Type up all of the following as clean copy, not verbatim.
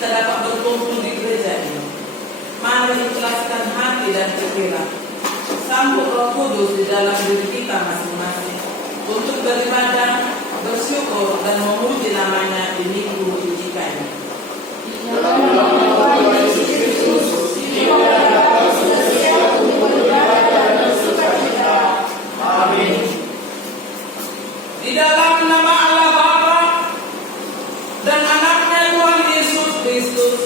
kita dapat berkumpul di gereja ini. Mari ikhlaskan hati dan pikiran, sambut Roh Kudus di dalam diri kita masing-masing untuk beribadah, bersyukur dan memuji namanya di minggu Judika ini. Amin. Di dalam nama Allah Bapa dan anaknya Tuhan Yesus Kristus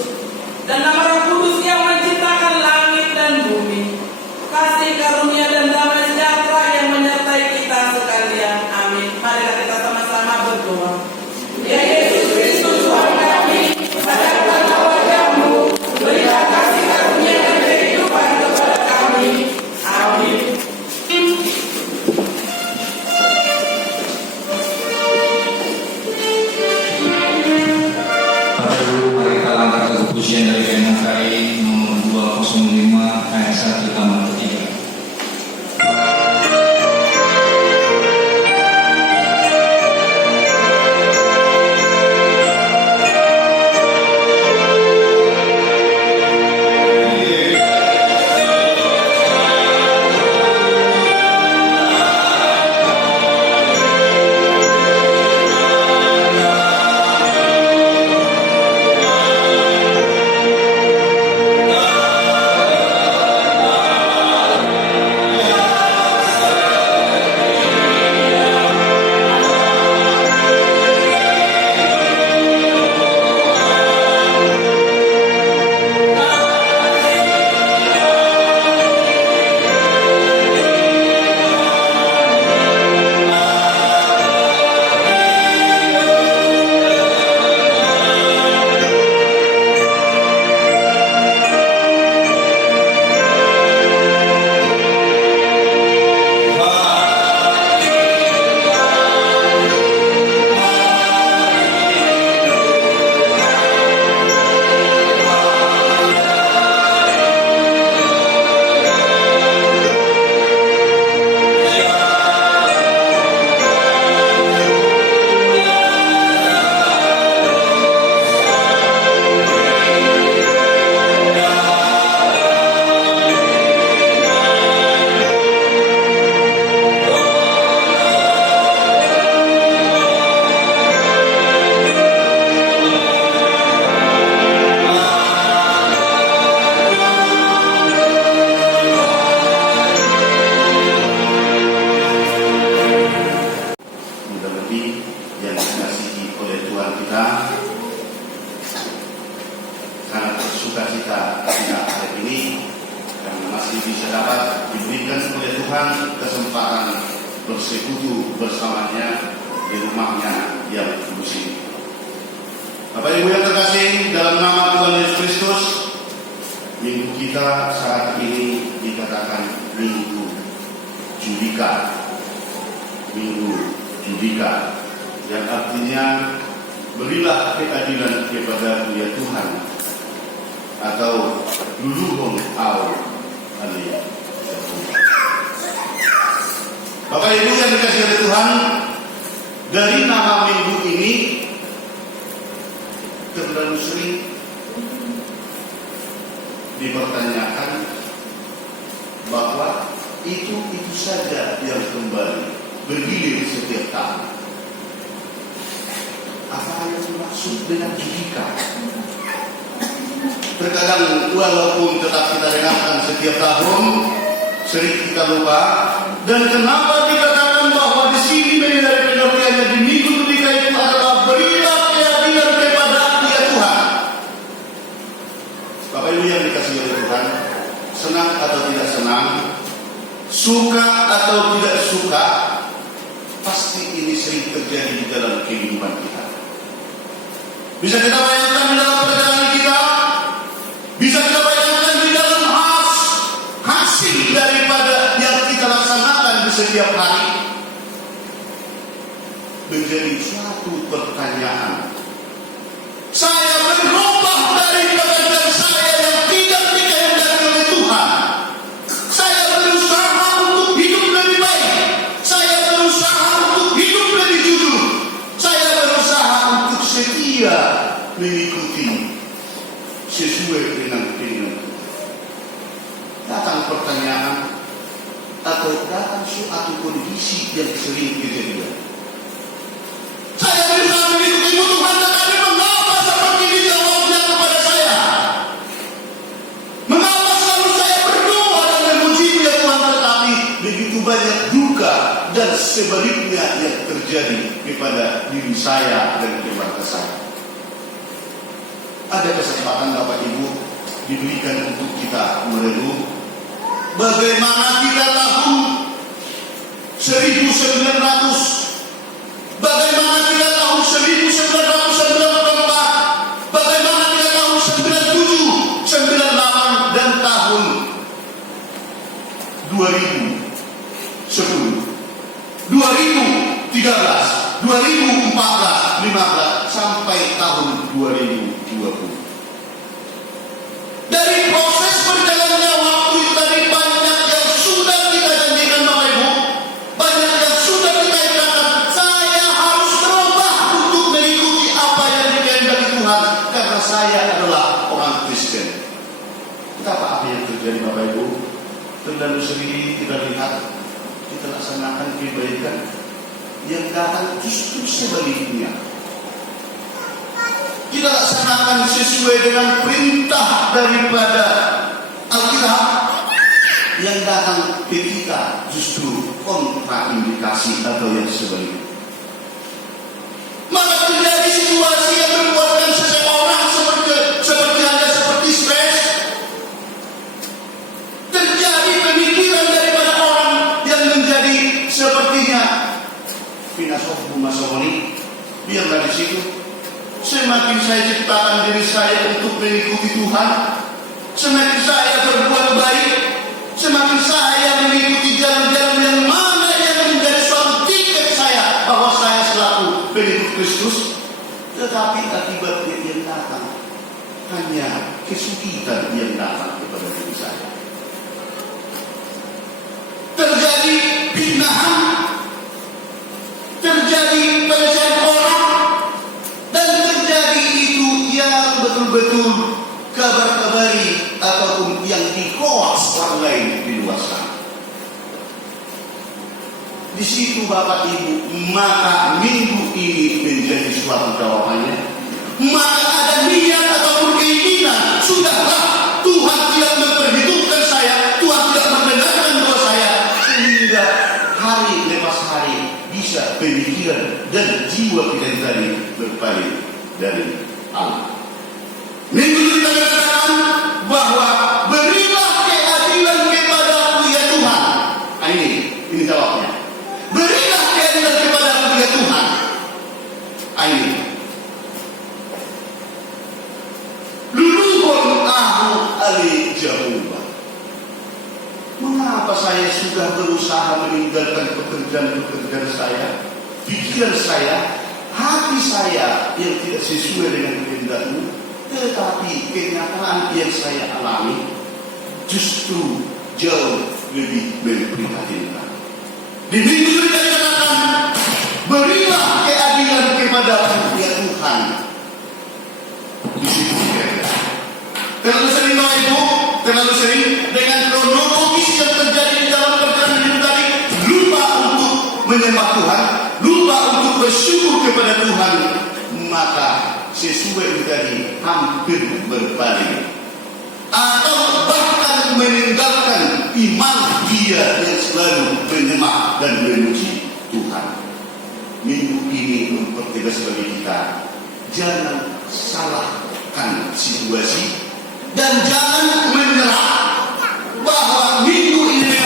dan nama Roh Kudus yang menciptakan langit dan bumi, kasih karunia dan damai sejahtera yang menyertai kita sekalian. Amin. Mari kita sama-sama berdoa. Ya Yesus Kristus Tuhan kami, sadarkanlah wajah-Mu, berilah kasih karunia dan kehidupan kepada kami. Amin. Bapak Ibu, mari kita langkah ke kepujian dari NKRI nomor 205 ayat 1 tambah 3. Bapak Ibu yang terkasih, dalam nama Tuhan Yesus Kristus, minggu kita saat ini dikatakan minggu Judika. Minggu Judika yang artinya berilah keadilan kepada ya Tuhan, atau luluhung au alia. Bapak Ibu yang dikasihi oleh Tuhan, dari nama minggu ini terlalu sering dipertanyakan bahwa itu saja yang kembali bergilir setiap tahun. Apa yang dimaksud dengan Judika? Terkadang walaupun tetap kita dengarkan setiap tahun, sering kita lupa. Dan kenapa dikatakan bahwa di sini dari pengertiannya di minggu Judika itu adalah berilah keadilan kepada ya Tuhan. Bapak Ibu yang dikasihi oleh Tuhan, senang atau tidak senang, suka atau tidak suka, pasti ini sering terjadi di dalam kehidupan kita. Bisa kita bayangkan di dalam perjalanan kita, bisa kita bayangkan di dalam hasil daripada yang kita laksanakan di setiap hari, menjadi suatu pertanyaan. Saya berubah dari keadaan saya yang tidak dikehendaki oleh Tuhan. Saya berusaha untuk hidup lebih baik. Saya berusaha untuk hidup lebih jujur. Saya berusaha untuk setia mengikuti sesuai dengan keinginan. Datang pertanyaan atau datang suatu kondisi yang sering kejadian. Saya berusaha mengikuti Tuhan, tetapi mengapa seperti ini jawabnya kepada saya? Mengapa selalu saya berdoa dan memuji ya Tuhan, tetapi begitu banyak duka dan sebaliknya yang terjadi kepada diri saya dan keluarga saya. Ada kesempatan Bapak Ibu diberikan untuk kita merenung bagaimana kita tahun 1900, bagaimana kita tahun 1994, bagaimana kita tahun 97, 98 dan tahun 2010, 2013, 2014, 15 sampai tahun 2020. Dari proses berjalannya waktu tadi banyak yang sudah kita janjikan Bapak Ibu, banyak yang sudah kita katakan saya harus berubah untuk mengikuti apa yang dikehendaki Tuhan karena saya adalah orang Kristen. Betapa apa yang terjadi Bapak Ibu? Terlalu sering kita lihat, kita laksanakan kebaikan yang datang justru sebaliknya. Kita laksanakan sesuai dengan perintah daripada Alkitab, yang datang ke kita justru kontraindikasi atau yang sebaliknya. Maka terjadi situasi yang membuatkan seseorang seperti stres. Terjadi pemikiran daripada orang yang menjadi sepertinya filosof masoni. Biarlah di situ. Semakin saya ciptakan diri saya untuk mengikuti Tuhan, semakin saya berbuat baik, semakin saya mengikuti jalan-jalan yang mana yang menjadi suatu tiket saya bahwa saya selaku pengikut Kristus. Tetapi akibatnya yang datang hanya kesulitan yang datang kepada diri saya. Terjadi penghinaan, terjadi pelecehan orang, dan terjadi itu yang betul-betul kabar-kabari ataupun yang di-hoax orang lain di luar sana. Di situ Bapak Ibu, maka minggu ini menjadi suatu jawabannya. Maka ada niat ataupun keinginan, sudahlah Tuhan tidak memperhitungkan saya, Tuhan tidak mendengarkan doa saya, sehingga hari lepas hari bisa pemikiran dan jiwa kita tadi berpaling dari Allah. Minggu ini kita katakan bahwa berilah keadilan kepadaku ya Tuhan. Nah, ini jawabnya. Berilah keadilan kepadaku ya Tuhan. Ini. Luluhun aku ali Jehovah. Mengapa saya sudah berusaha meninggalkan pekerjaan saya, pikiran saya, hati saya yang tidak sesuai dengan kehendak-Mu, tetapi kenyataan yang saya alami justru jauh lebih memprihatinkan. Di minggu ini kita katakan, berilah keadilan kepadaku ya Tuhan. Di situ terlalu sering Bapak Ibu, terlalu sering dengan kronologis yang terjadi di dalam perjalanan hidup tadi, lupa untuk menyembah Tuhan, lupa untuk bersyukur kepada Tuhan, maka sesuai tadi hampir berpaling atau bahkan meninggalkan iman dia yang selalu menyembah dan memuji Tuhan. Minggu ini mempertegas bagi kita, jangan salahkan situasi dan jangan menyerah bahwa minggu ini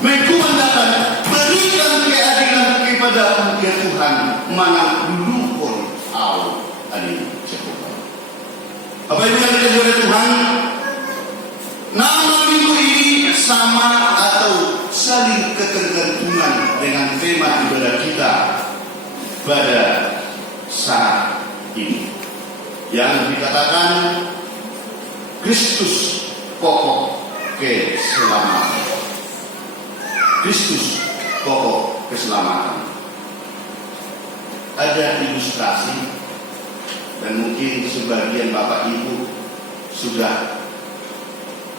mengkumandangkan berikan keadilan kepada ya Tuhan, mana luhur au ali Jehovah. Apa yang dikatakan oleh Tuhan? Nama minggu ini sama atau saling ketergantungan dengan tema ibadah kita pada saat ini, yang dikatakan Kristus pokok keselamatan. Kristus pokok keselamatan. Ada ilustrasi dan mungkin sebagian Bapak Ibu sudah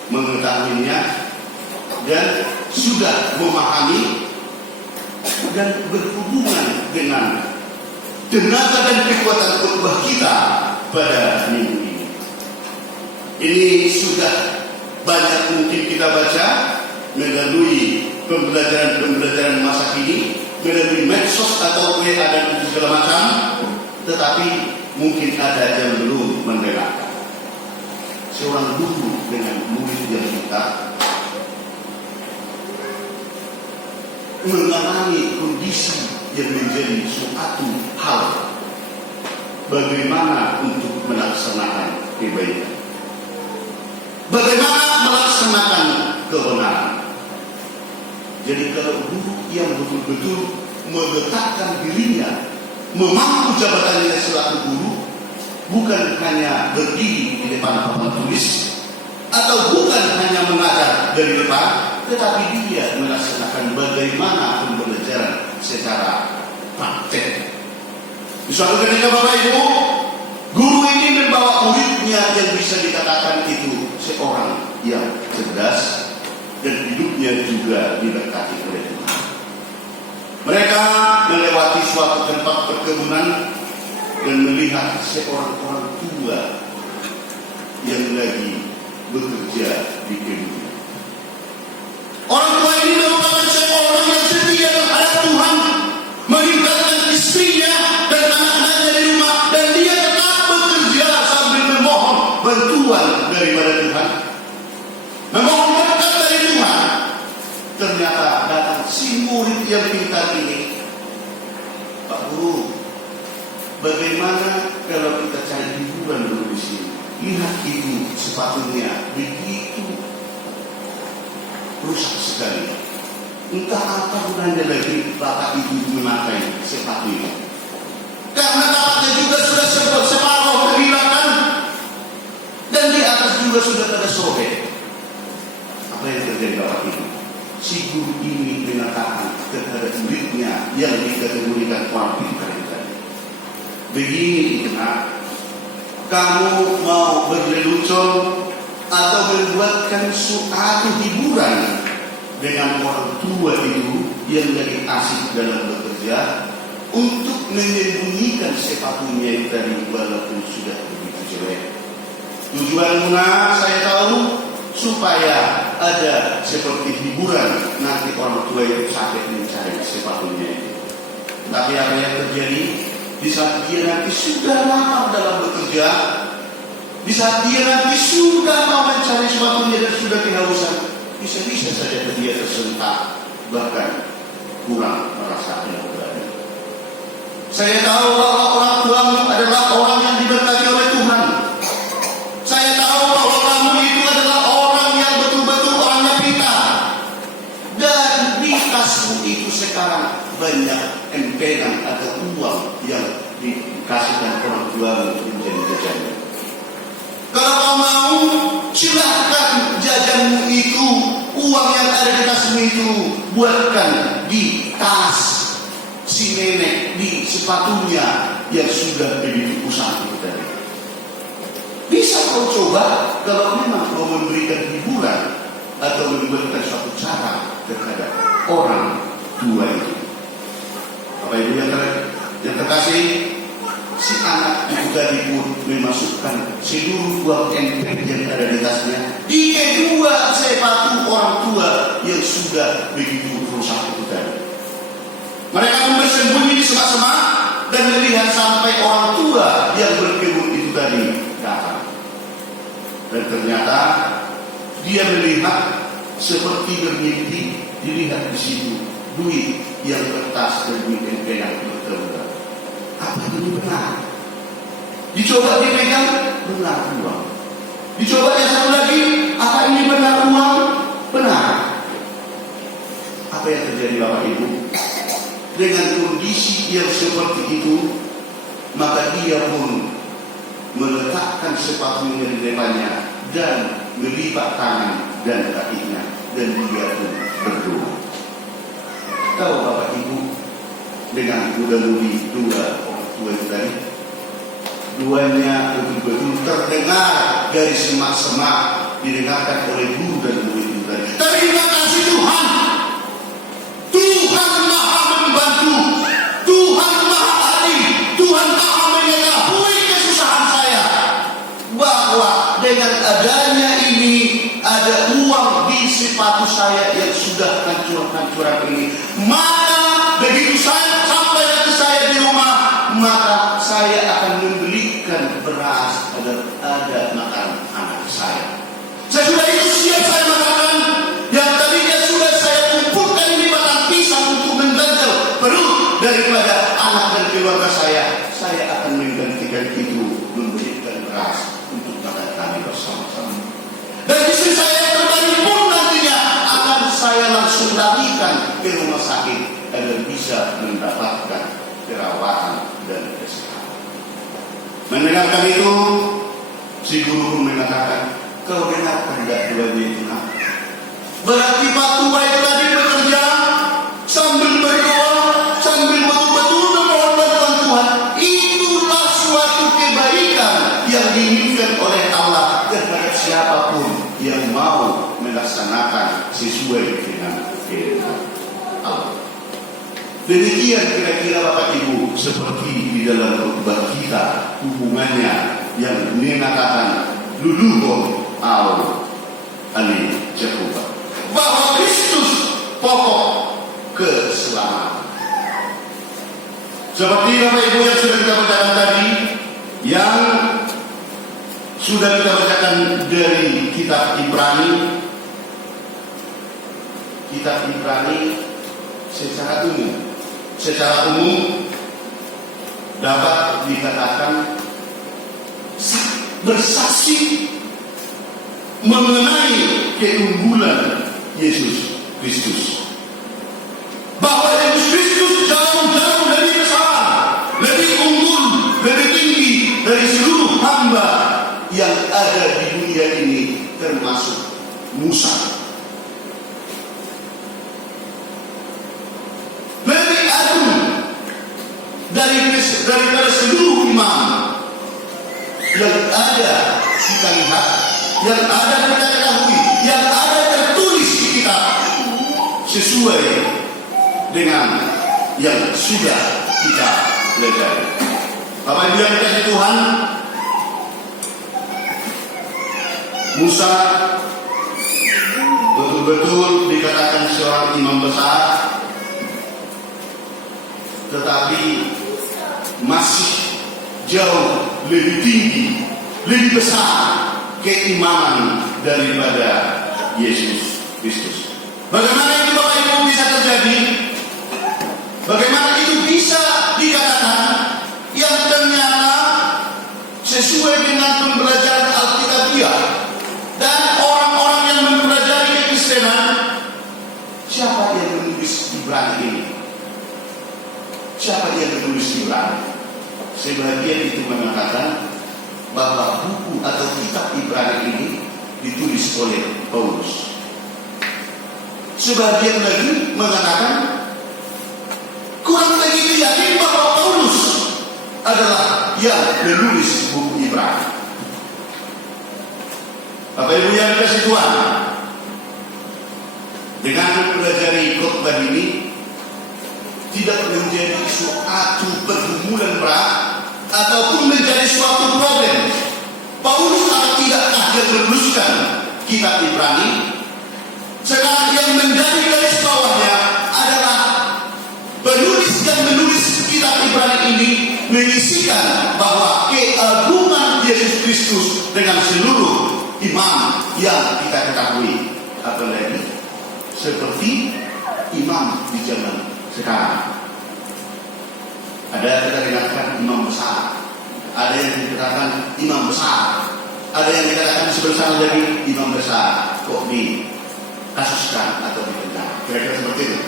mengetahuinya dan sudah memahami dan berhubungan dengan tenaga dan kekuatan khotbah kita pada minggu ini. Ini sudah banyak mungkin kita baca melalui pembelajaran masa kini, melalui medsos atau WA dan segala macam, tetapi mungkin ada yang belum mendengarkan. Seorang guru dengan murid yang kita mengalami kondisi yang menjadi suatu hal bagaimana untuk melaksanakan kebaikan, bagaimana melaksanakan kebenaran. Jadi kalau guru yang betul-betul meletakkan dirinya, memangku jabatannya selaku guru, bukan hanya berdiri di depan papan tulis atau bukan hanya mengajar dari depan, tetapi dia melaksanakan bagaimana pembelajaran secara praktek. Di suatu ketika Bapak Ibu, guru ini membawa muridnya yang bisa dikatakan itu seorang yang cerdas dan hidupnya juga diberkati oleh Tuhan. Mereka melewati suatu tempat perkebunan dan melihat seorang orang tua yang lagi bekerja di kebun. Orang tua ini merupakan seorang yang setia terhadap Tuhan, meninggalkan istrinya dan anak-anaknya di rumah, dan dia tetap bekerja sambil memohon bantuan daripada Tuhan, memohon berkat dari Tuhan. Ternyata datang si murid yang pintar ini. Pak Guru, bagaimana kalau kita cari hiburan dulu di sini? Lihat itu sepatunya begitu rusak sekali. Entah apa gunanya lagi bapak ibu memakai sepatu ini. Karena tapaknya juga sudah separuh kehilangan dan di atas juga sudah ada sobek. Apa yang terjadi bapak ibu? Si guru ini mengatakan kepada muridnya yang dikategorikan orang pintar tadi, begini nak, kamu mau berlelucon atau membuatkan suatu hiburan dengan orang tua itu yang lagi asik dalam bekerja untuk menyembunyikan sepatunya itu tadi walaupun sudah begitu jelek. Tujuan Muna saya tahu supaya ada seperti hiburan, nanti orang tua itu sakit mencari sepatunya itu. Tapi apa yang terjadi? Di saat dia nanti sudah lama dalam bekerja, di saat dia nanti sudah mau mencari sepatunya dan sudah kehausan, bisa-bisa saja dia tersentak, bahkan kurang merasa enak berada. Saya tahu bahwa orang tuamu adalah orang yang diberkati oleh Tuhan. Saya tahu bahwa kamu itu adalah orang yang betul-betul orangnya pintar. Dan di tasmu itu sekarang banyak emperan atau uang yang dikasihkan orang tuamu menjadi jajannya. Kalau kau mau, silahkan jajanmu itu, uang yang ada di tasmu itu, buatkan di tas si nenek, di sepatunya yang sudah begitu usang itu tadi. Bisa kau coba kalau memang kau memberikan hiburan atau memberikan suatu cara terhadap orang tua itu. Bapak Ibu yang terkasih, si anak itu tadi pun memasukkan seluruh uang emper yang ada di tasnya di kedua sepatu orang tua yang sudah begitu rusak itu tadi. Mereka pun bersembunyi di semak-semak dan melihat sampai orang tua yang berkebun itu tadi datang. Dan ternyata dia melihat seperti bermimpi, dilihat di situ duit yang kertas dan duit emper yang berterusan. Apa ini benar? Dicoba dipegang, benar uang. Dicoba yang satu lagi, apa ini benar uang? Benar. Apa yang terjadi Bapak Ibu? Dengan kondisi yang seperti itu, maka dia pun meletakkan sepatunya di depannya dan melipat tangan dan kakinya, dan dia pun berdoa. Tahu Bapak Ibu, dengan mudah-mudi dua orang tua itu tadi, duanya betul-betul terdengar dari semak-semak didengarkan oleh guru dan murid itu tadi. Terima kasih Tuhan. Tuhan Maha membantu. Tuhan Maha adil. Tuhan Maha mengetahui kesusahan saya. Bahwa dengan adanya ini ada uang di sepatu saya yang sudah hancur-hancuran ini. Maka begitu saya sampai ke saya di rumah, maka saya akan membelikan beras agar ada makan anak saya. Sesudah itu siap saya mengatakan yang tadinya sudah saya kumpulkan di batang pisang untuk mengganjal perut daripada anak dan keluarga saya akan menggantikan itu memberikan beras untuk makan kami bersama-sama. Dan istri saya kembali pun nantinya akan saya langsung larikan ke rumah sakit agar bisa mendapatkan perawatan dan kesehatan. Mendengarkan itu, si guru pun mengatakan, kau dengarkan tidak dua-dua itu? Berarti Pak Tua itu tadi bekerja sambil berdoa, sambil betul-betul memohon bantuan Tuhan. Itulah suatu kebaikan yang diinginkan oleh Allah kepada siapapun yang mau melaksanakan sesuai dengan kehendak Allah. Demikian kira-kira Bapak Ibu seperti di dalam khotbah kita hubungannya yang mengatakan luluh au ali Jehovah, bahwa Kristus pokok keselamatan. Seperti Bapak Ibu yang sudah kita bacakan tadi, yang sudah kita bacakan dari kitab Ibrani. Kitab Ibrani secara umum dapat dikatakan bersaksi mengenai keunggulan Yesus Kristus, bahwa Yesus Kristus jauh-jauh lebih besar, lebih unggul, lebih tinggi dari seluruh hamba yang ada di dunia ini, termasuk Musa. Lebih agung daripada seluruh imam yang ada kita lihat, yang ada kita ketahui, yang ada tertulis di kitab, sesuai dengan yang sudah kita pelajari. Bapak Ibu yang dikasihi Tuhan, Musa betul-betul dikatakan seorang imam besar, tetapi masih jauh lebih tinggi, lebih besar keimaman daripada Yesus Kristus. Bagaimana itu Bapak Ibu bisa terjadi? Bagaimana itu bisa dikatakan yang ternyata sesuai dengan pembelajaran Alkitabiah dan orang-orang yang mempelajari kekristenan? Siapa yang menulis Ibrani ini? Siapa yang menulis Ibrani? Sebagian itu mengatakan bahwa buku atau kitab Ibrani ini ditulis oleh Paulus. Sebagian lagi mengatakan kurang begitu yakin bahwa Paulus adalah yang menulis buku Ibrani. Bapak Ibu yang dikasihi Tuhan, dengan mempelajari khotbah ini tidak menjadi suatu pergumulan berat ataupun menjadi suatu problem. Paulus tidak akan menuliskan kitab Ibrani. Sekarang yang menjadi garis bawahnya adalah penulis yang menulis kitab Ibrani ini mengisikan bahwa keagungan Yesus Kristus dengan seluruh imam yang kita ketahui, apalagi seperti imam di zaman sekarang. Ada kita dengarkan imam besar, ada yang dikatakan imam besar, ada yang dikatakan sebesar dari imam besar kok dikasuskan atau dipendam. Kira-kira seperti itu.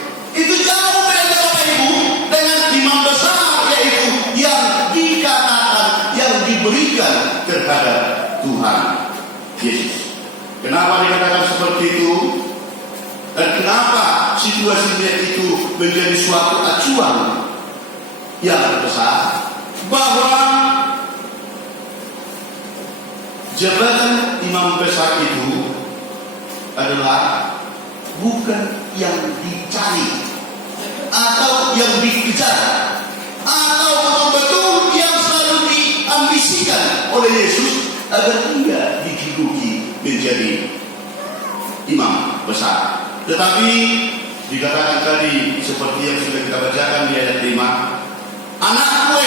Itu jauh beda Bapak Ibu dengan imam besar, yaitu yang dikatakan, yang diberikan terhadap Tuhan Yesus. Kenapa dikatakan seperti itu? Dan kenapa situasinya itu menjadi suatu acuan yang besar? Bahwa jabatan imam besar itu adalah bukan yang dicari atau yang dikejar atau betul-betul yang selalu diambisikan oleh Yesus agar ia dijuluki menjadi imam besar. Tetapi dikatakan tadi seperti yang sudah kita bacakan di ayat 5, anakku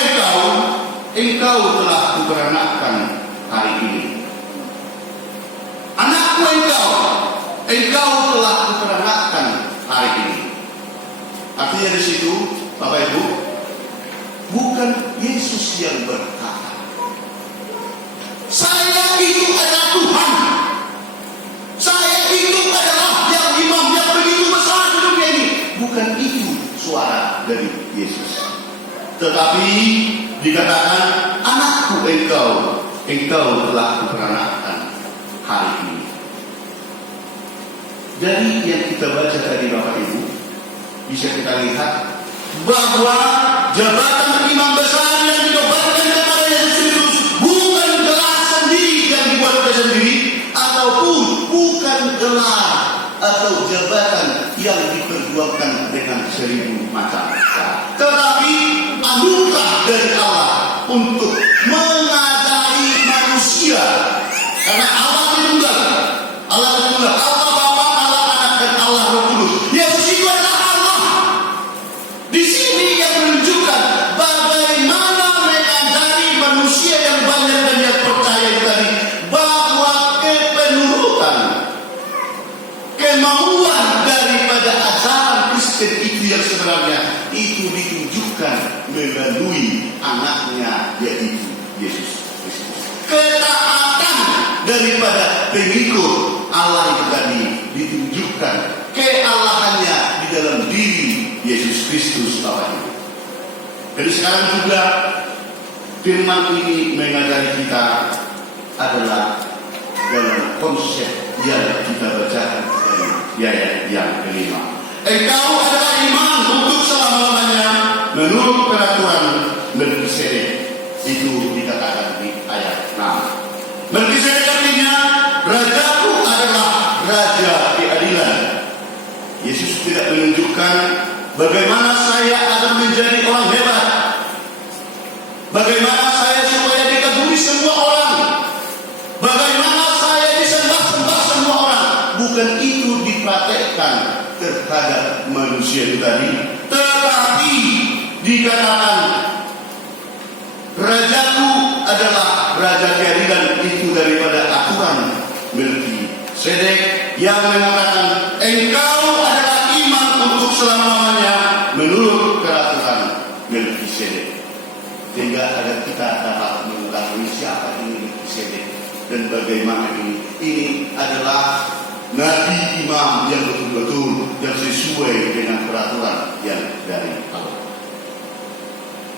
engkau telah kuperanakkan hari ini. Anakku engkau telah kuperanakkan hari ini. Artinya di situ, Bapak Ibu, bukan Yesus yang berkata, saya itu adalah Tuhan. Saya itu adalah yang imam yang begitu besar di dunia ini. Bukan itu suara dari Yesus. Tetapi dikatakan, anakku engkau telah kuperanakkan hari ini. Dari yang kita baca tadi Bapak Ibu, bisa kita lihat bahwa jabatan imam besar yang dinobatkan kepada Yesus Kristus bukan gelar sendiri yang dibuat oleh sendiri, ataupun bukan gelar atau jabatan yang diperjuangkan dengan 1000 macam cara, tetapi anugerah dari Allah untuk mengajari manusia. Karena Allah Tritunggal, Allah Bapa, Allah Anak, dan Allah Roh Kudus. Yesus itu adalah Allah. Di sini yang menunjukkan bagaimana mengajari manusia yang banyak dan yang percaya tadi bahwa kepenurutan, kemauan daripada ajaran Kristen itu yang sebenarnya itu ditunjukkan melalui anaknya, yaitu Yesus Kristus. Ketaatan daripada pengikut Allah itu tadi ditunjukkan keallahannya di dalam diri Yesus Kristus, Bapak Ibu. Jadi sekarang juga firman ini mengajari kita adalah dalam konsep yang kita bacakan dari ayat yang kelima. Engkau adalah imam untuk selama-lamanya menurut peraturan Melkisedek. Itu dikatakan di ayat 6. Melkisedek artinya rajaku adalah raja keadilan. Yesus tidak menunjukkan bagaimana saya akan menjadi orang hebat, bagaimana saya supaya dikagumi semua orang, bagaimana saya disembah-sembah semua orang. Bukan itu dipraktekkan terhadap manusia itu tadi, tetapi dikatakan rajaku adalah raja keadilan. Itu daripada aturan Melkisedek yang mengatakan engkau adalah imam untuk selama-lamanya menurut peraturan Melkisedek. Sehingga agar kita dapat mengetahui siapa ini Melkisedek dan bagaimana ini. Ini adalah nabi imam yang betul-betul yang sesuai dengan peraturan yang dari Allah.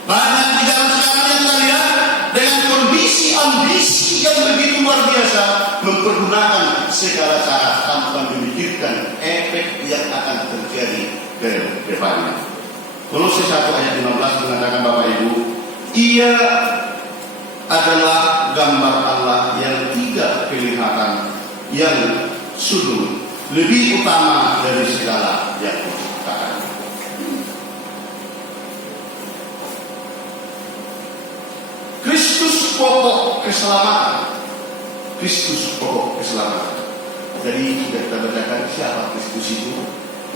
Banyak di dalam sekarang yang kita lihat dengan kondisi ambisi yang begitu luar biasa, mempergunakan segala cara tanpa memikirkan efek yang akan terjadi ke depannya. Kolose 1 ayat 15 mengatakan, Bapak Ibu, ia adalah gambar Allah yang tidak kelihatan, yang sudut lebih utama dari segala yang diciptakan. Kristus pokok keselamatan. Kristus pokok keselamatan. Jadi sudah kita bacakan siapa Kristus itu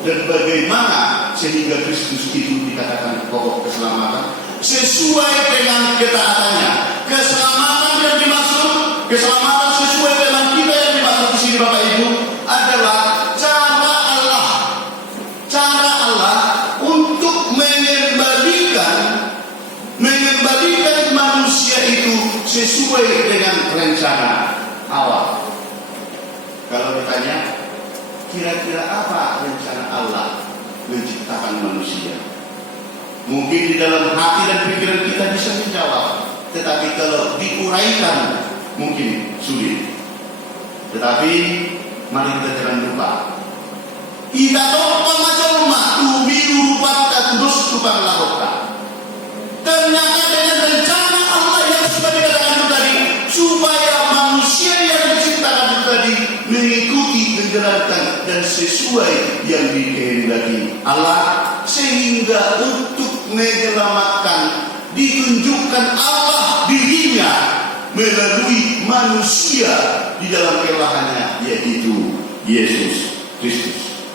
dan bagaimana sehingga Kristus itu dikatakan pokok keselamatan sesuai dengan ketaatannya. Keselamatan yang dimaksud, keselamatan sesuai dengan kita yang dimaksud di sini Bapak Ibu adalah cara Allah untuk mengembalikan manusia itu sesuai dengan rencana awal. Kalau ditanya, kira-kira apa rencana Allah menciptakan manusia? Mungkin di dalam hati dan pikiran kita bisa menjawab, tetapi kalau diuraikan mungkin sulit. Tetapi mari kita jangan lupa, kita topa majolma tubiru rupa terus tukang lahota. Ternyata dengan rencana Allah yang sudah dikatakan tadi, supaya manusia dan sesuai yang dikehendaki Allah, sehingga untuk menyelamatkan ditunjukkan Allah dirinya melalui manusia di dalam kelahannya, yaitu Yesus Kristus.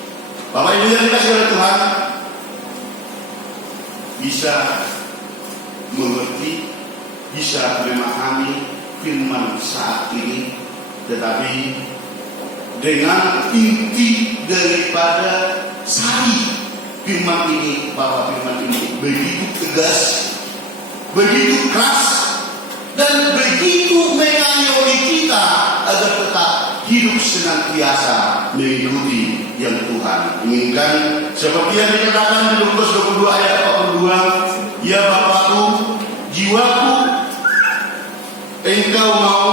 Bapak Ibu yang dikasihi oleh Tuhan, bisa mengerti, bisa memahami firman saat ini, tetapi dengan inti daripada sari firman ini, bahwa firman ini begitu tegas, begitu keras, dan begitu mengayomi kita agar tetap hidup senantiasa mengikuti yang Tuhan inginkan. Seperti yang dikatakan di Lukas 22 ayat 42, ya Bapakku, jiwaku, engkau mau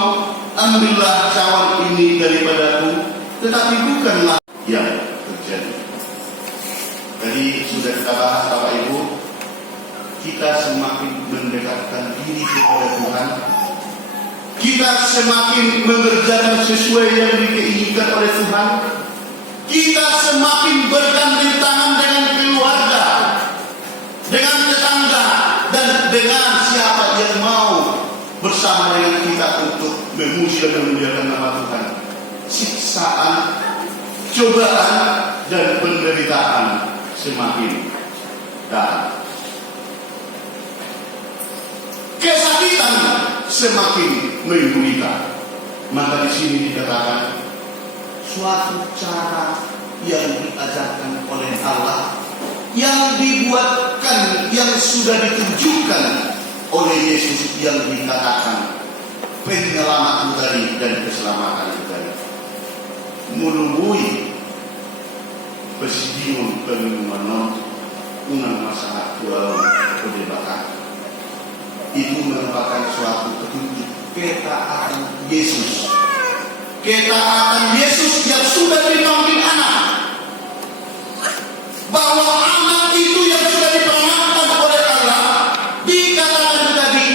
ambillah cawan ini daripadaku, tetapi bukanlah yang terjadi. Tadi sudah kita bahas Bapak Ibu, kita semakin mendekatkan diri kepada Tuhan, kita semakin mengerjakan sesuai yang diinginkan oleh Tuhan, kita semakin bergandeng tangan dengan keluarga, dengan tetangga, dan dengan siapa yang mau bersama dengan kita untuk memuji dan memuliakan nama Tuhan. Siksaan, cobaan, dan penderitaan semakin datang. Kesakitan semakin menyulitkan. Maka di sini dikatakan suatu cara yang diajarkan oleh Allah, yang dibuatkan, yang sudah ditunjukkan oleh Yesus, yang dikatakan penyelamat tadi dan keselamatan tadi, menemui presidium pengumuman unang masalah dua perdebatan. Itu merupakan suatu petunjuk ketaatan Yesus, ketaatan Yesus yang sudah dipanggil anak, bahwa anak itu yang sudah diperanatkan oleh Allah, dikatakan tadi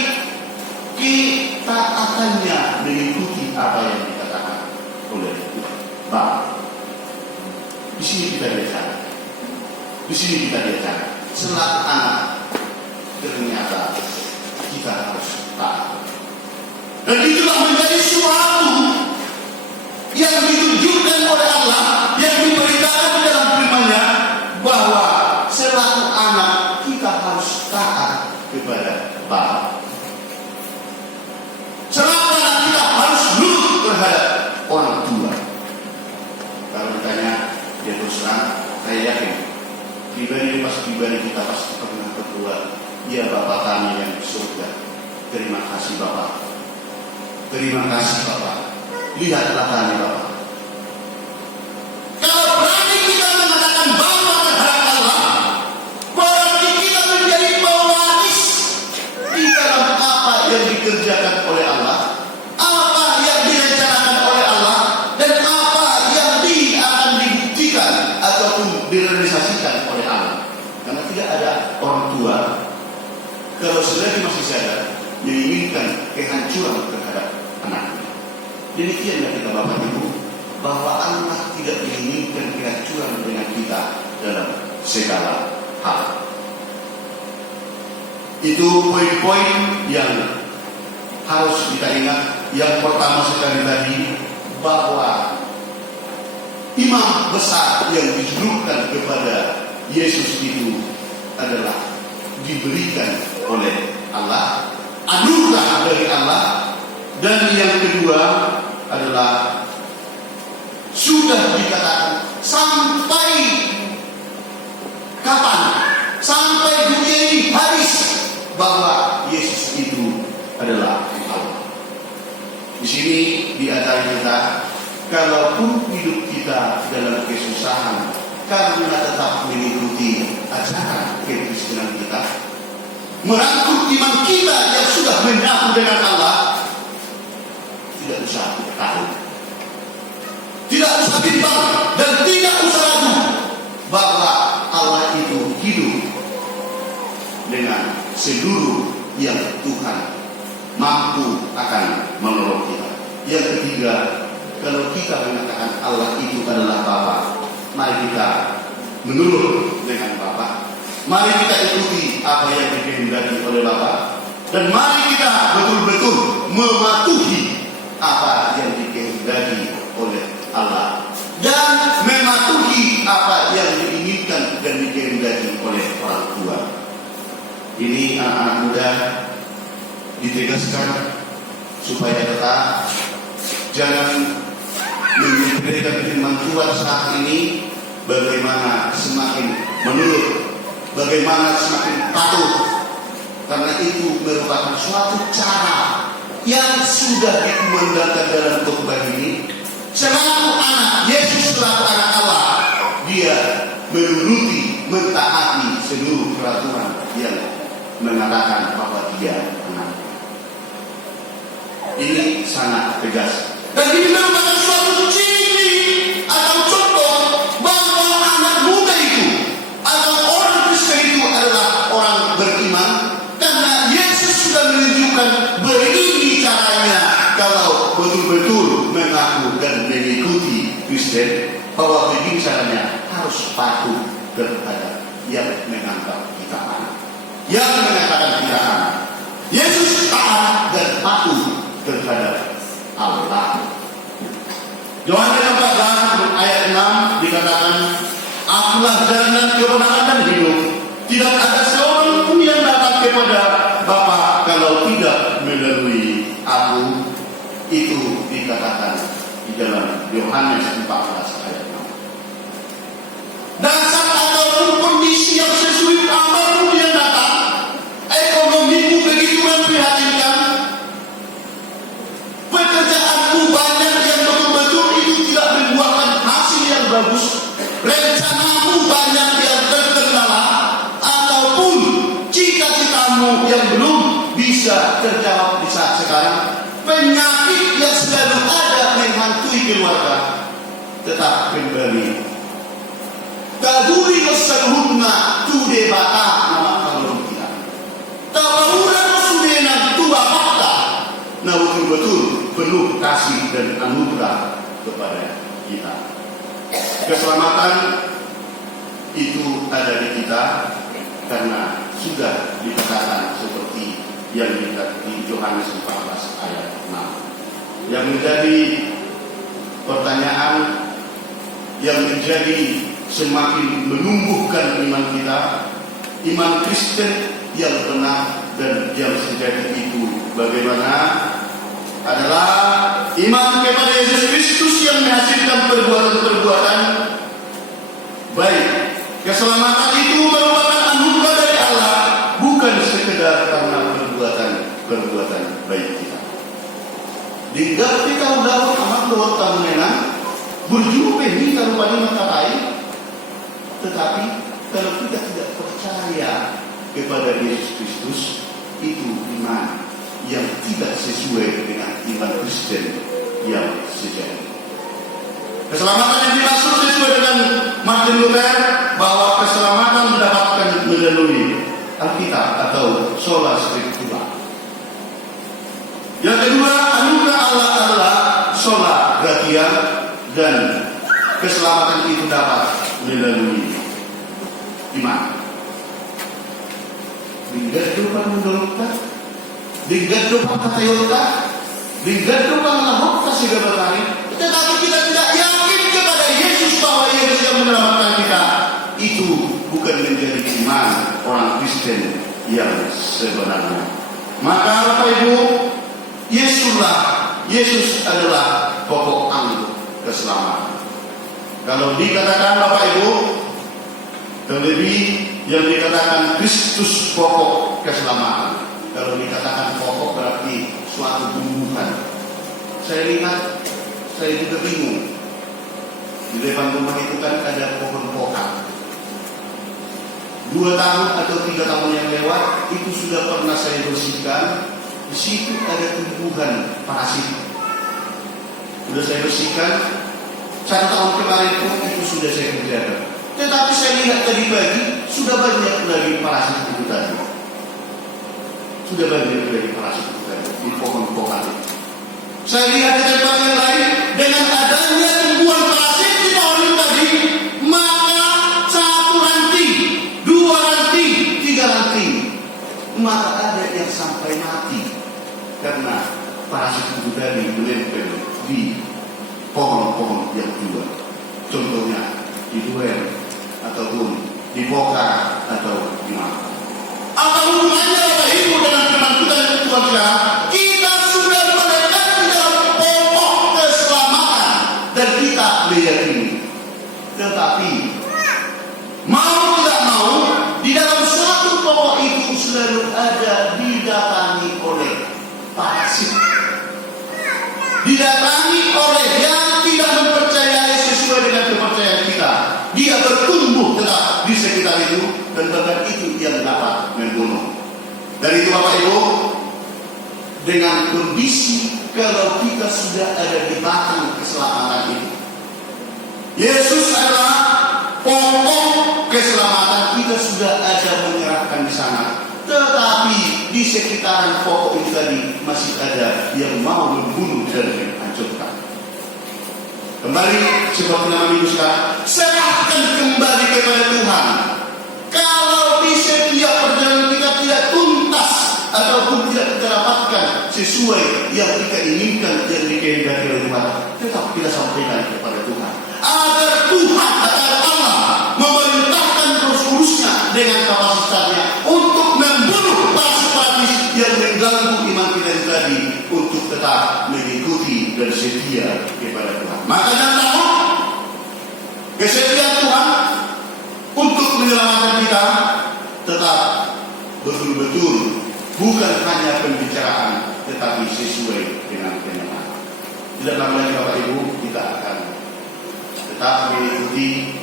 ketaatannya mengikuti apa yang dikatakan oleh Bapa. Di sini kita lihat, selaku anak ternyata kita harus taat. Dan itulah menjadi suatu yang ditunjukkan oleh Allah, yang diberitakan di dalam firman-Nya, bahwa selaku anak kita harus taat kepada Bapa. Selaku anak kita harus nurut terhadap orang tua. Kalau ditanya, dia terus terang, saya yakin pribadi kita pasti pernah berdoa, ya Bapa kami yang di surga, terima kasih Bapa, terima kasih Bapa, lihatlah kami Bapa. Kalau berani kita mengatakan Bapa terhadap Allah, berarti kita menjadi pewaris di dalam apa yang dikerjakan oleh Allah, apa yang direncanakan oleh Allah, dan apa yang akan dibuktikan ataupun direalisasikan oleh Allah. Karena tidak ada orang tua, kalau selagi masih sadar, menginginkan kehancuran terhadap anaknya. Demikianlah kita Bapak Ibu, bahwa anak tidak menginginkan kehancuran dengan kita dalam segala hal. Itu poin-poin yang harus kita ingat. Yang pertama sekali tadi, bahwa imam besar yang dijulukan kepada Yesus itu adalah diberikan oleh Allah, anugerah dari Allah. Dan yang kedua adalah sudah dikatakan sampai kapan, sampai dunia ini habis, bahwa Yesus itu adalah Allah. Di sini diajari kita, kalaupun hidup kita dalam kesusahan karena tetap mengikuti ajaran kekristenan kita, merangkul iman kita yang sudah menyatu dengan Allah, tidak usah takut, tidak usah bimbang, dan tidak usah ragu bahwa Allah itu hidup dengan seluruh yang Tuhan mampu akan menolong kita. Yang ketiga, kalau kita mengatakan Allah itu adalah Bapa, mari kita menurut dengan Bapa. Mari kita ikuti apa yang dikehendaki oleh Bapa, dan mari kita betul-betul mematuhi apa yang dikehendaki oleh Allah, dan mematuhi apa yang diinginkan dan dikehendaki oleh orang tua. Ini anak-anak muda ditegaskan supaya tetap jangan memberikan firman Tuhan saat ini bagaimana semakin menurut, bagaimana semakin patuh, karena itu merupakan suatu cara yang sudah dikumandangkan dalam khotbah ini. Selaku anak Yesus, selaku anak Allah, dia menuruti, mentaati seluruh peraturan yang mengatakan bahwa dia anak. Ini sangat tegas. Dan ini merupakan suatu ciri atau contoh bahwa anak muda itu atau orang Kristen itu adalah orang beriman, karena Yesus sudah menunjukkan begini caranya kalau betul-betul mengaku dan mengikuti Kristen, bahwa begini caranya harus patuh terhadap yang menganggap kita anak, yang mengatakan kita anak. Yesus taat dan patuh terhadap Allah. Yohanes 14 ayat 6 dikatakan, Akulah jalan, kebenaran dan hidup. Tidak ada seorang pun yang datang kepada Bapa kalau tidak melalui Aku. Itu dikatakan di dalam Yohanes 14 ayat 6. Dasar ataupun kondisi yang sesulit apapun yang datang, ekonomimu begitu memprihatinkan, pekerjaanmu banyak yang betul-betul itu tidak membuahkan hasil yang bagus, rencanamu banyak yang terkendala, ataupun cita-citamu yang belum bisa terjawab di saat sekarang, penyakit yang selalu ada menghantui keluarga, tetap kembali. Kaduri keseluruhnya tude bata nama kalau kita. Tawaran sudena tua fakta. Nah betul-betul penuh kasih dan anugerah kepada kita. Keselamatan itu ada di kita karena sudah dikatakan seperti yang di Yohanes 14 ayat 6. Yang menjadi pertanyaan, yang menjadi semakin menumbuhkan iman kita, iman Kristen yang benar dan yang sejati itu bagaimana? Adalah iman kepada Yesus Kristus yang menghasilkan perbuatan-perbuatan baik. Keselamatan itu merupakan anugerah dari Allah, bukan sekedar karena perbuatan baik kita. Dinggal kita udah amat luar tamunenang berjumpa ini kalau pada mata baik. Tetapi kalau kita tidak percaya kepada Yesus Kristus, itu iman yang tidak sesuai dengan iman Kristen yang sejati. Keselamatan yang dimaksud sesuai dengan Martin Luther, bahwa keselamatan mendapatkan melalui Alkitab atau sola scriptura. Yang kedua, anugerah Allah adalah sola gratia, dan keselamatan itu dapat melalui iman. Digadukan menurutkan, digadukan katayolta, digadukan lahokta segala lain. Tetapi kita tidak yakin kepada Yesus bahwa Yesus yang menyelamatkan kita. Itu bukan menjadi iman orang Kristen yang sebenarnya. Maka Bapak Ibu, Yesus adalah pokok anggur keselamatan. Kalau dikatakan Bapak Ibu, terlebih yang dikatakan Kristus pokok keselamatan. Kalau dikatakan pokok berarti suatu tumbuhan. Saya lihat, saya juga bingung. Di depan rumah itu kan ada pohon pokal. 2 tahun atau 3 tahun yang lewat itu sudah pernah saya bersihkan. Di situ ada tumbuhan parasit. Sudah saya bersihkan. 1 tahun kemarin pun itu sudah saya kerjakan. Tetapi saya lihat tadi pagi sudah banyak lagi parasit itu tadi. Sudah banyak lagi parasit itu tadi di pohon-pohon. Saya lihat di tempat yang lain dengan seperti pohon-pohon yang tua. Contohnya di duel ataupun di bokar atau di mana. Apa hubungannya Bapak Ibu dengan firman Tuhan yang Tuhan bilang? Kita sudah melekat di dalam pokok keselamatan dan kita meyakini. Tetapi mau tidak mau, di dalam suatu pokok itu selalu ada didatangi oleh parasit. Didatangi oleh yang tidak mempercayai sesuai dengan kepercayaan kita. Dia bertumbuh tetap di sekitar itu dan bahkan itu yang dapat membunuh. Dari itu Bapak Ibu, dengan kondisi kalau kita sudah ada di batang keselamatan itu, Yesus adalah pokok keselamatan, kita sudah ada menyerahkan di sana. Tetapi di sekitaran pokok itu tadi masih ada yang mau membunuh dan menghancurkan. Kembali seperti nama minggu sekarang, serahkan kembali kepada Tuhan. Kalau di setiap perjalanan kita tidak tuntas ataupun tidak kita dapatkan sesuai yang kita inginkan, yang dikehendaki oleh Tuhan, tetap kita sampaikan kepada Tuhan. Agar Tuhan, agar Allah memerintahkan terus-terusnya dengan kapasitasnya untuk membunuh parasit yang mengganggu iman kita tadi, untuk tetap mengikuti dan setia kepada Tuhan. Maka jangan takut, kesetiaan Tuhan untuk menyelamatkan kita tetap betul-betul bukan hanya pembicaraan, tetapi sesuai dengan kenyataan. Tidak lama lagi Bapak Ibu, kita akan tetap mengikuti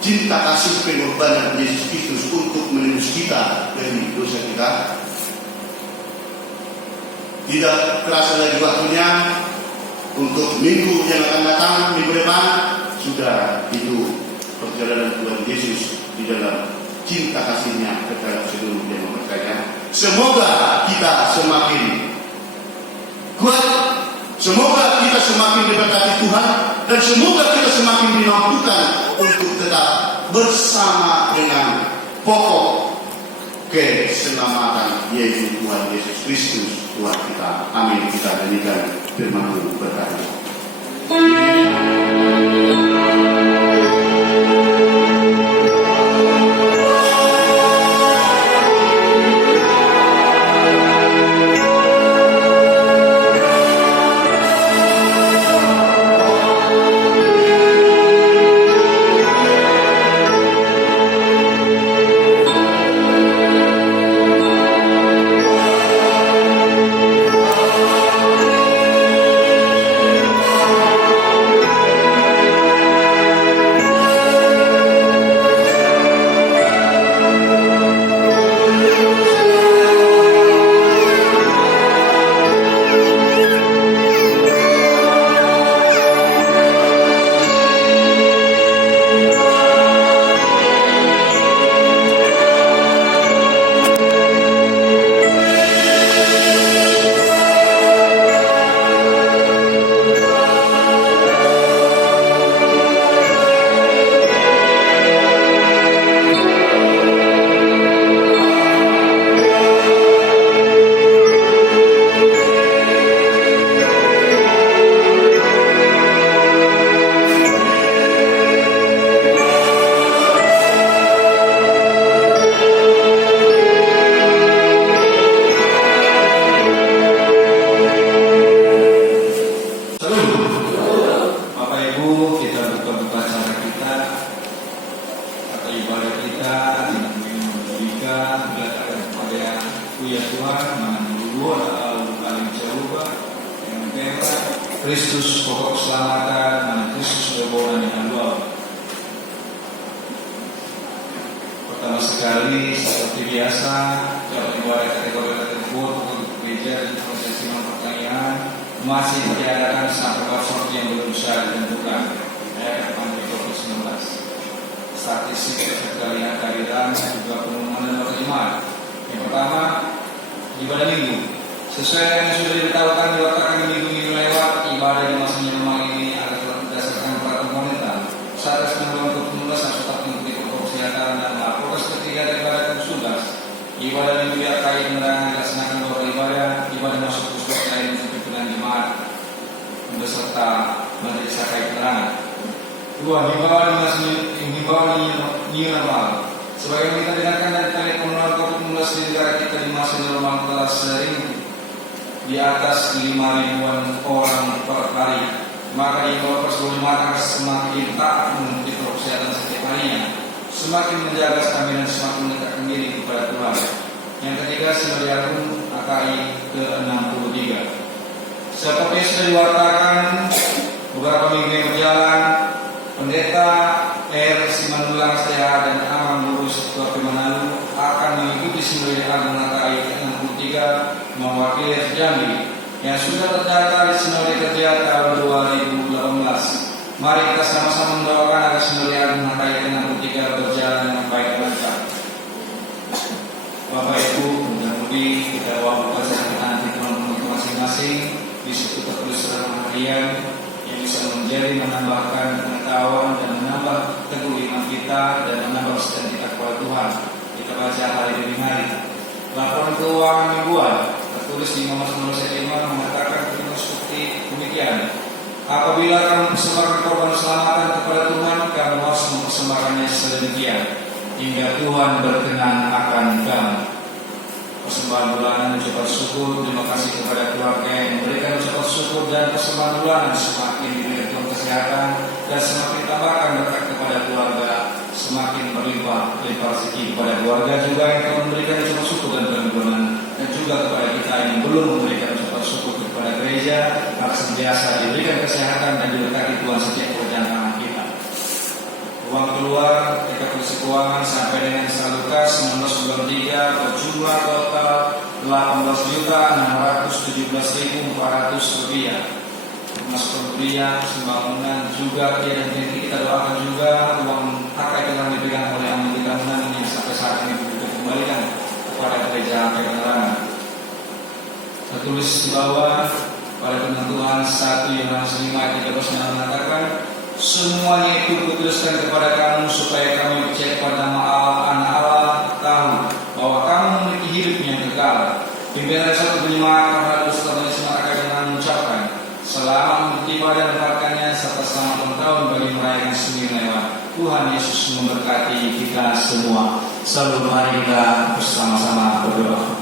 cinta kasih pengorbanan Yesus Kristus untuk menebus kita dari dosa kita. Tidak terasa lagi waktunya untuk minggu yang akan datang, minggu depan sudah itu perjalanan Tuhan Yesus di dalam cinta kasihnya terhadap seluruh yang mempercayai. Semoga kita semakin kuat, semoga kita semakin diberkati Tuhan, dan semoga kita semakin dimampukan untuk tetap bersama dengan pokok keselamatan, yaitu Tuhan Yesus Kristus Tuhan kita. Amin. Kita nyanyikan firman-Mu berkata. Kristus pokok keselamatan, dan Kristus berbohongan yang luar. Pertama sekali, seperti biasa, kalau ibadah kategori tersebut untuk gereja dan prosesi pertanyaan masih diadakan sampai waktu yang belum bisa ditentukan. Ayat 19. Statistik sekalian kehadiran juga pengumuman dan pertemuan. Yang pertama, ibadah minggu. Sesuai dengan yang sudah diberitahukan di minggu-minggu lewat, ibadah di masanya memang ini adalah berdasarkan peraturan pemerintah. Satgas Penanggulangan COVID-19 harus tetap mengikuti protokol kesehatan dan prokes ketiga dari ibadah ke-11. Ibadah minggu yang kait menerangkan dilaksanakan beberapa ibadah masuk khusus lain untuk pimpinan jemaat beserta serta majelis terkait keterangan. Dua, himbauan new normal. Sebagai kita dengarkan dari tadi penularan COVID-19 di negara kita di masa normal telah sering di atas 5.000-an orang per hari. Maka himbauan tersebut maka semakin taat mengikuti protokol kesehatan setiap harinya, semakin menjaga stamina dan semakin mendekatkan diri kepada Tuhan. Yang ketiga, Sinode Agung AKI ke-63. Seperti yang sudah diwartakan beberapa minggu yang berjalan, Pendeta R. Simandulang STH dan Amang Lurus Ketua Manado akan mengikuti Sinode Agung AKI ke-63 mewakili Jambi yang sudah terdaftar di Sinode Kerja tahun 2018. Mari kita sama-sama mendoakan agar Sinode Agung AKI ke-63 berjalan dengan baik dan lancar. Bapak Ibu, mudah-mudahan kita waktu nanti teman-teman masing-masing di situ tertulis dalam harian yang bisa menambahkan pengetahuan dan menambah teguh iman kita dan menambah kesetiaan kita kepada Tuhan. Kita baca hari demi hari. Laporan keuangan mingguan tertulis di nomor 105 mengatakan seperti demikian. Apabila kamu mempersembahkan korban keselamatan kepada Tuhan, kamu harus mempersembahkannya sedemikian hingga Tuhan berkenan akan kamu. Persembahan bulanan ucapan syukur, terima kasih kepada keluarga yang memberikan ucapan syukur dan persembahan bulanan semakin diberi Tuhan kesehatan dan semakin tambahkan berkat kepada keluarga, semakin berlimpah rezeki kepada keluarga juga yang telah memberikan ucapan syukur dan bulanan, dan juga kepada kita yang belum memberikan ucapan syukur kepada gereja agar senantiasa diberikan kesehatan dan diberkati Tuhan setiap pekerjaan tangan kita. Uang keluar rekapitulasi keuangan sampai dengan saldo kas 1993 berjumlah total Rp18.617.400. Termasuk pemberian pembangunan juga dan kita doakan juga uang AKI yang diberikan oleh Amin Tahunan yang sampai saat ini belum dikembalikan kepada gereja AKI Penerangan. Tertulis di bawah pada penentuan 1 Yohanes 5 ayat 13 yang mengatakan, semuanya itu kutuliskan kepada kamu supaya kamu percaya kepada nama Allah, anak Allah, tahu bahwa kamu memiliki hidup yang kekal. Pimpinan satu penyemangat kepada Ustaz Ismail dengan mengucapkan selamat mengikuti dan mendengarkannya serta selamat ulang tahun bagi merayakan sembilan lewat. Tuhan Yesus memberkati kita semua. Selalu mari kita bersama-sama berdoa.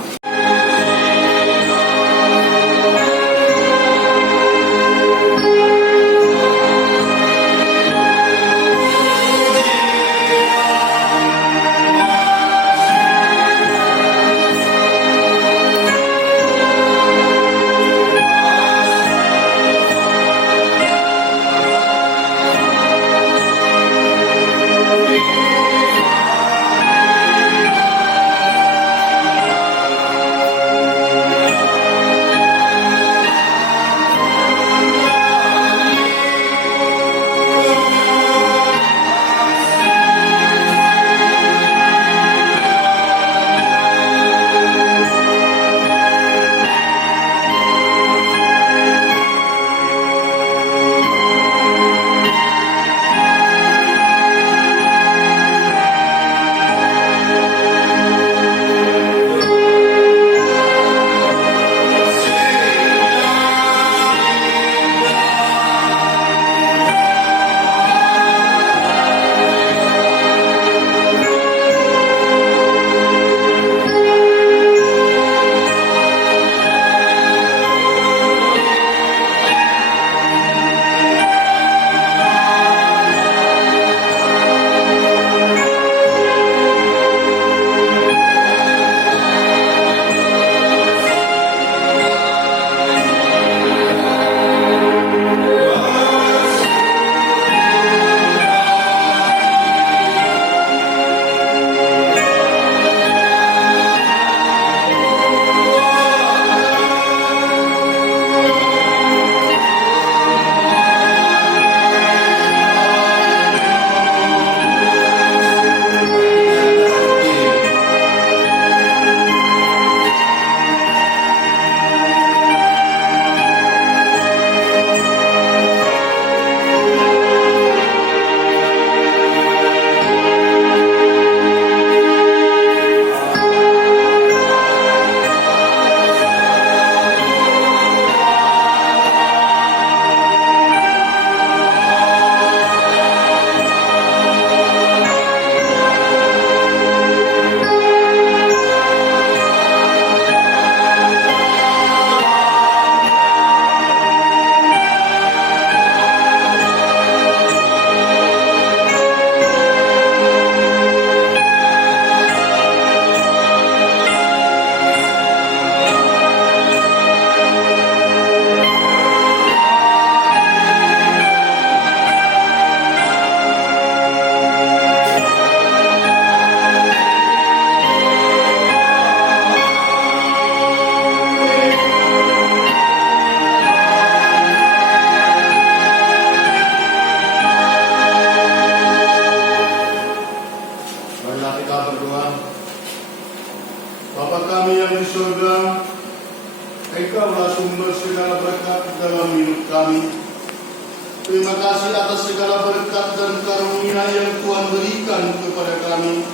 Terima kasih atas segala berkat dan karunia yang Tuhan berikan kepada kami.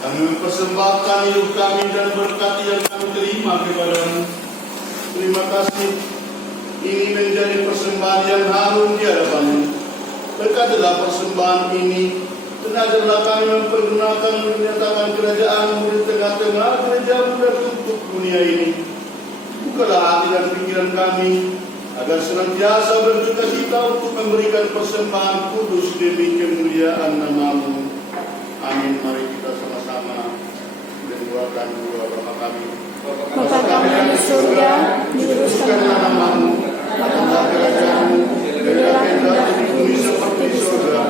Kami mempersembahkan hidup kami dan berkat yang kami terima kepada-Mu. Terima kasih. Ini menjadi persembahan yang harum di hadapan-Mu. Berkatilah persembahan ini. Tenajalah kami mempergunakan menyatakan kerajaan-Mu di tengah-tengah gereja-Mu dan untuk dunia ini. Bukalah hati dan pikiran kami agar senantiasa berduka-cita untuk memberikan persembahan kudus demi kemuliaan nama-Mu. Amin. Mari kita sama-sama mendoakan doa Bapa kami. Bapa kami yang di surga, dikuduskanlah nama-Mu, datanglah kerajaan-Mu, berilah kehendak-Mu di bumi seperti di surga.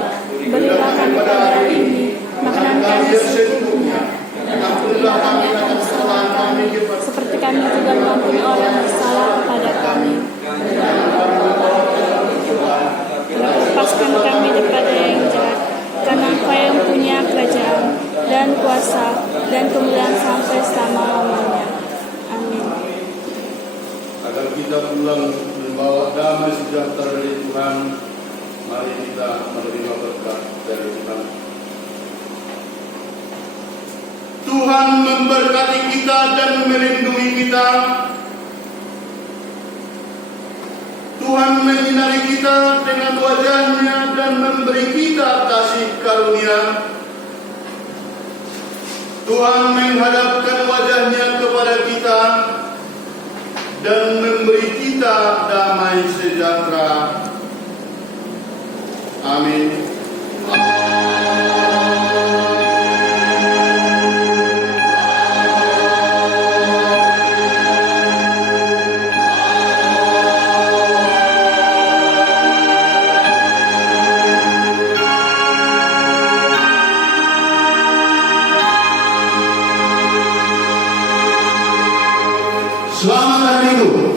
Berilah kami pada hari ini makanan kami secukupnya, dan ampunilah kami akan kesalahan kami seperti kami juga mengampuni orang yang bersalah kepada kami. Dan lepaskan kami daripada yang jahat, karena Engkau yang punya kerajaan dan kuasa dan kemuliaan sampai selama-lamanya. Amin. Agar kita pulang membawa damai sejahtera dari Tuhan, mari kita menerima berkat dari Tuhan. Tuhan memberkati kita dan melindungi kita. Tuhan menyinari kita dengan wajah-Nya dan memberi kita kasih karunia. Tuhan menghadapkan wajah-Nya kepada kita dan memberi kita damai sejahtera. Amin. Selamat hari Minggu.